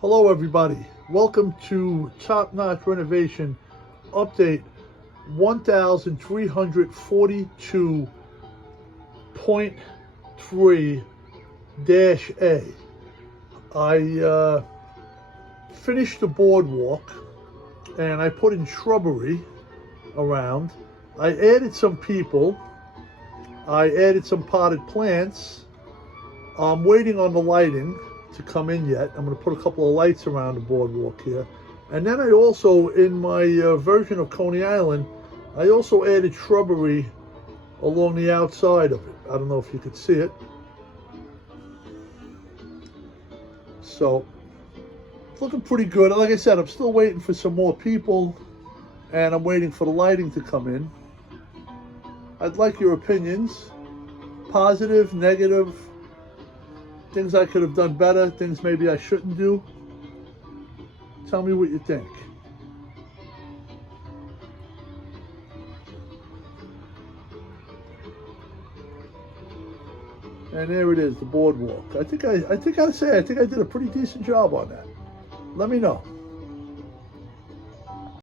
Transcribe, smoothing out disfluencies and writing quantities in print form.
Hello everybody, welcome to Top Notch Renovation update 1342.3-A. I finished the boardwalk and I put in shrubbery around. I added some people, I added some potted plants. I'm waiting on the lighting to come in yet. I'm going to put a couple of lights around the boardwalk here. And then I also, in my version of Coney Island, I also added shrubbery along the outside of it. I don't know if you could see it. So, it's looking pretty good. Like I said, I'm still waiting for some more people, and I'm waiting for the lighting to come in. I'd like your opinions. Positive, negative, things I could have done better, things maybe I shouldn't do. Tell me what you think. And there it is, the boardwalk. I think I did a pretty decent job on that. Let me know.